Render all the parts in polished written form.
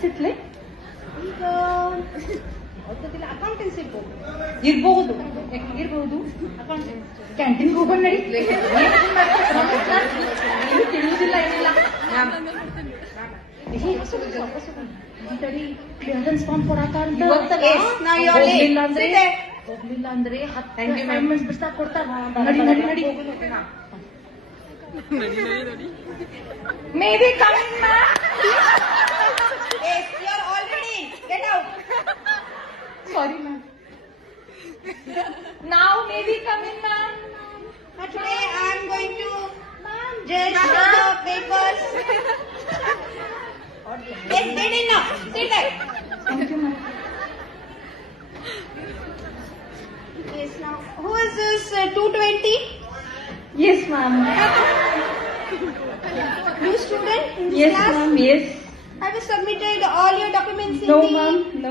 Class ಇತ್ಲೆ? ಈಗ accountancy ಇರ್ಬಹುದು. ಇರ್ಬಹುದು. ಕ್ಯಾಂಟೀನ್ಗೆ ಹೋಗೋಣ ನಡಿ. ಏನು ತಿಳಿಯುವುದಿಲ್ಲ ಏನಿಲ್ಲ. ಕ್ಲಿಯರೆನ್ಸ್ ಫಾರ್ಮ್ ಕೊಡಾಕ ಅಂತ ಹೋಗ್ಲಿಲ್ಲ ಅಂದ್ರೆ 10 ಅಸೈನ್ಮೆಂಟ್ಸ್ ಬಿಡ್ಸಾಕ್ ಕೊಡ್ತಾರ. ನಡಿ ನಡಿ ನಡಿ. May be coming ma'am. Yes, you are already in. Get out. Sorry ma'am. Now may be coming ma'am. Today I am going to judge the papers. Yes, get in now. Sit there. Thank you ma'am. Yes, now who is this 220? Yes ma'am. New student in this Yes class? ma'am. Yes. Have you submitted all your documents in No the ma'am. No.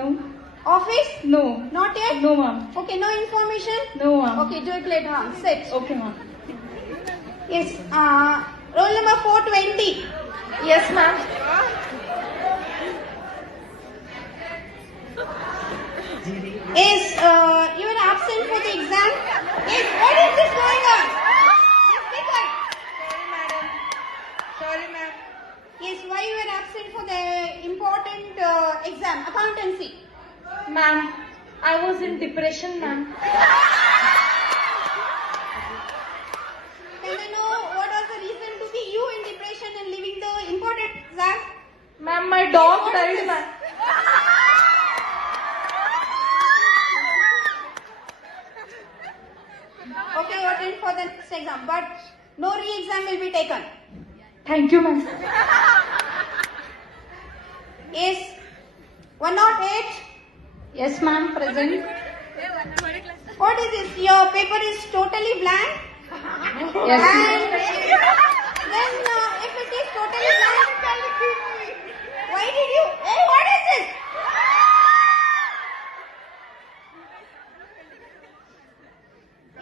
office? No. Not yet? No ma'am. Okay, no information? No ma'am. Okay, do it later on. Sit. Okay ma'am. Yes, roll number 420. Yes ma'am. Is you are absent for the exam? Yes, what is this going on? Yes, be quiet. Sorry, madam. Sorry, ma'am. Yes, why you are absent for the important exam, accountancy? Ma'am, I was in depression ma'am. Can I know what was the reason to be you in depression and leaving the important exam? Ma'am, my dog died ma'am. Okay, you attend for the next exam, but no re-exam will be taken. Thank you ma'am. Is 108? Yes ma'am, present. What is this? Your paper is totally blank? Yes. And then if it is totally blank, why did you? Hey, what is this?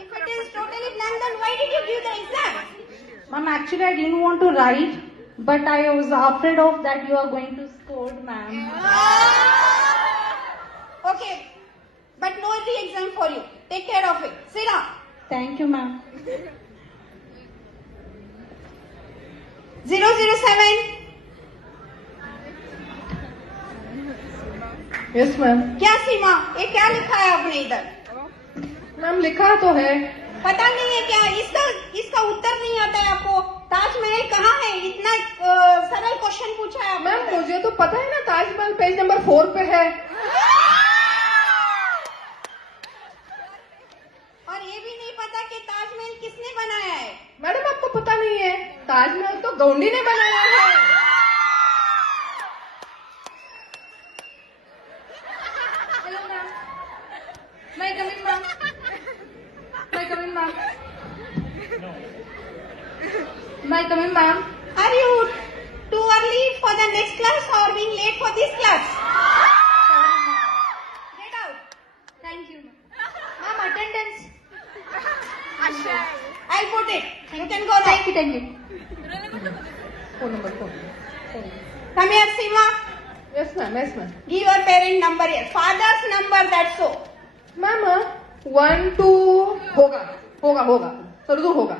If it is totally blank, then why did you give the exam? Ma'am, actually I didn't want to write, but I was afraid of that you are going to scold ma'am. Okay, but no re-exam for you. Take care of it. Sit down. Thank you ma'am. 007. Yes, ma'am. क्या सीमा? ये क्या लिखा है आपने इधर? Ma'am लिखा तो है. पता नहीं है क्या? इसका उत्तर नहीं आता है आपको? ताजमहल कहाँ है? इतना सरल क्वेश्चन पूछा है आपने. मैम मुझे तो पता है ना, ताजमहल पेज नंबर 4 पे है. और ये भी नहीं पता कि ताजमहल किसने बनाया है? मैडम आपको पता नहीं है, ताजमहल तो गौंडी ने बनाया है. Hello ma'am. May I come in ma'am? May I come in ma'am? No. May I come in ma'am? Are you too early for the next class or being late for this class? Get out. Thank you ma'am. Ma'am, attendance. I'll put it. You can go now. Thank you, thank you. Phone number 4. Come here, Seema. Yes, ma'am. Yes, ma'am. Give your parent number here. Father's number, that's so. Ma'am 1 2 होगा होगा होगा जरूर होगा.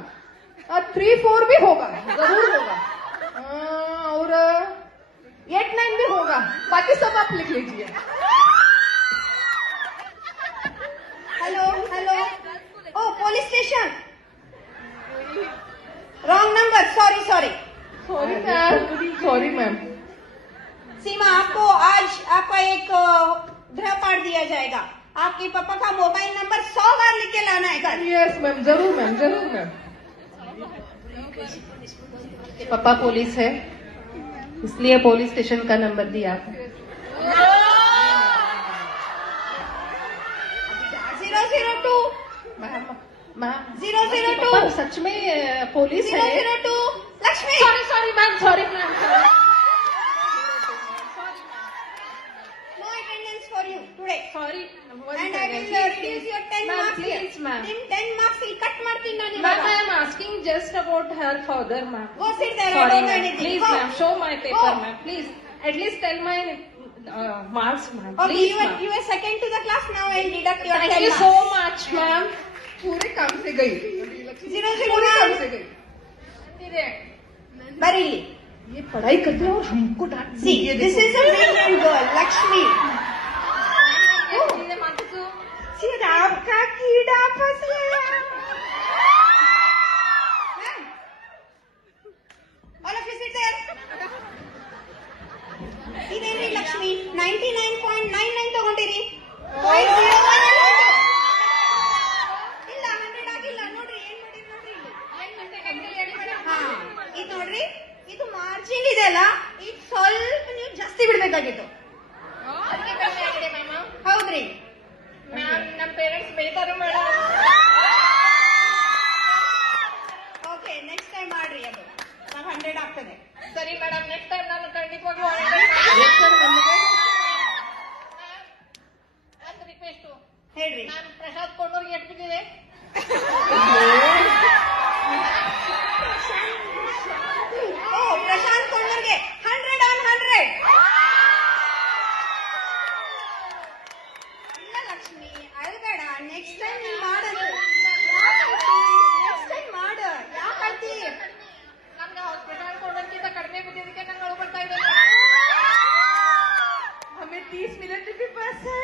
3 4 भी होगा, जरूर होगा. और 8 9 भी होगा. बाकी सब आप लिख लीजिए. Hello, hello. Oh, police station. Wrong number. Sorry, sorry. Sorry ma'am. Sorry ma'am. Seema, आपको आज आपका एक गृहपाठ दिया जाएगा. आपके पापा का मोबाइल नंबर 100 बार लिख के लाना है कल. यस मैम, जरूर मैम, जरूर मैम. पापा पुलिस है, इसलिए पुलिस स्टेशन का नंबर दिया था. 002. Ma'am ma'am 002. पापा सच में पुलिस है. 002. Lakshmi. Sorry sorry ma'am, sorry ma'am. No attendance for you today. Sorry. And I will reduce your 10 Ma'am, marks here. please, ma'am. 10 marks will cut martin nani Ma'am, I am asking just about her father, ma'am. Go sit there. I Sorry, don't know ma'am. anything. Please, Go. ma'am, show my paper, Go. ma'am. Please. At least tell my marks, ma'am. Okay, Please, you ma'am. were second to the class. Now I'll deduct your Thank 10 you marks. so much, ma'am. पूरे काम से गई 0-0 पूरे काम ma'am. से गई Bareilly. ये पढ़ाई करते हैं और हमको डांट See, this is a brilliant girl, Lakshmi. See, आपका कीड़ा फंस गया. Ma'am, all of you sit there. ಇದೇನ್ರಿ ಲಕ್ಷ್ಮಿ 99.99 ತಗೊಂಡಿರಿ 0.01 ಇಲ್ಲ 100 ಆಗಿಲ್ಲ ನೋಡ್ರಿ ಏನ್ ಮಾಡಿರಿ ನೋಡ್ರಿ ಹಾ ಇದು ನೋಡ್ರಿ ಇದು ಮಾರ್ಜಿನ್ ಇದೆ ಅಲ್ಲ ಇದು ಸ್ವಲ್ಪ ನೀವು ಜಾಸ್ತಿ ಬಿಡ್ಬೇಕಾಗಿತ್ತು ಹೌದ್ರಿ ಮ್ಯಾಮ್ ನಮ್ಮ ಪೇರೆಂಟ್ಸ್ ಬೈತಾರೆ ಮೇಡಮ್. ಓಕೆ ನೆಕ್ಸ್ಟ್ ಟೈಮ್ ಮಾಡ್ರಿ ಅದು ನಾವು 100 ಆಗ್ತದೆ ಸರಿ ಮೇಡಮ್, ನೆಕ್ಸ್ಟ್ ಟೈಮ್ ನಾನು ಖಂಡಿತವಾಗ್ಲೂ ಒಂದು ರಿಕ್ವೆಸ್ಟ್. ಹೇಳ್ರಿ ನಾನು ಪ್ರಸಾದ್ ಕೊಂಡೋಗಿ ಎಷ್ಟು ಬಿದ್ದಿದೆ? ಓ ಪ್ರಶಾಂತ್ ಕೊಂಡರ್ಗೆ 100 on 100 ಇಲ್ಲ ಲಕ್ಷ್ಮಿ ಅಳ್ಬೇಡ ನೆಕ್ಸ್ಟ್ ಟೈಮ್ ನೀನ್ ಮಾಡೋದು ನೆಕ್ಸ್ಟ್ ಟೈಮ್ ಮಾಡು ಯಾಕೆ ಅಳ್ತಿ ನಮ್ಗೆ ಪ್ರಸಾದ್ ಕೊಂಡೋಗಿಂತ ಕಡಿಮೆ ಬಿದ್ದಿದ್ದಕ್ಕೆ ನಂಗೆ ಅಳು ಬರ್ತಾ ಇದೆ. हमें 30 मिनट भी पास है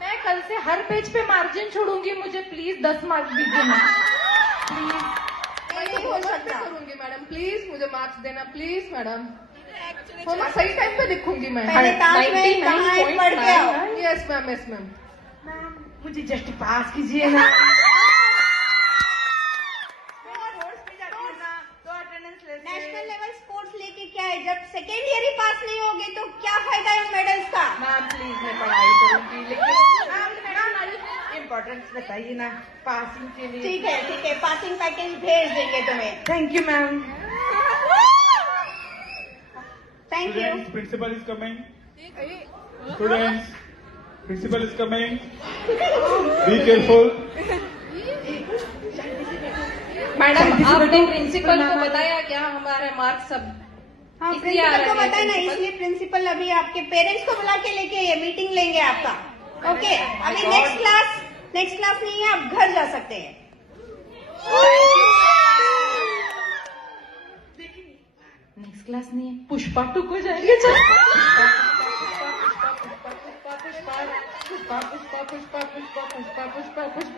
मैं कल से हर पेज पे मार्जिन छोड़ूंगी, मुझे प्लीज 10 मार्क्स दीजिए मैम. प्लीज. मैं तो होमवर्क भी करूंगी मैडम प्लीज मुझे मार्क्स देना प्लीज मैडम होमवर्क सही टाइम पे लिखूंगी मैं पहले ताज में कहाँ है पढ़ के आओ यस मैम मुझे जस्ट पास कीजिए ना. नेशनल लेवल स्पोर्ट्स लेके क्या है जब सेकेंड ईयर ही पास नहीं होगे तो क्या फायदा है उन मेडल्स का मैम प्लीज मैं पढ़ाई करूंगी, लेकिन इम्पोर्टेंस बताइए ना पासिंग के लिए. ठीक है पासिंग पैकेज भेज देंगे तुम्हें thank you ma'am. Thank you Students, principal is coming. Students, principal is coming. Be careful. Madam आपने प्रिंसिपल को बताया क्या हमारे मार्क्स सब? हाँ इसलिए आ प्रिंसिपल को रहे हैं बताए ना principal. इसलिए प्रिंसिपल अभी आपके पेरेंट्स को बुला के लेके ये मीटिंग लेंगे आपका ओके अभी नेक्स्ट क्लास नहीं है आप घर जा सकते हैं नेक्स्ट क्लास नहीं है, पुष्पा 2 को जाएंगे. पुष्पा.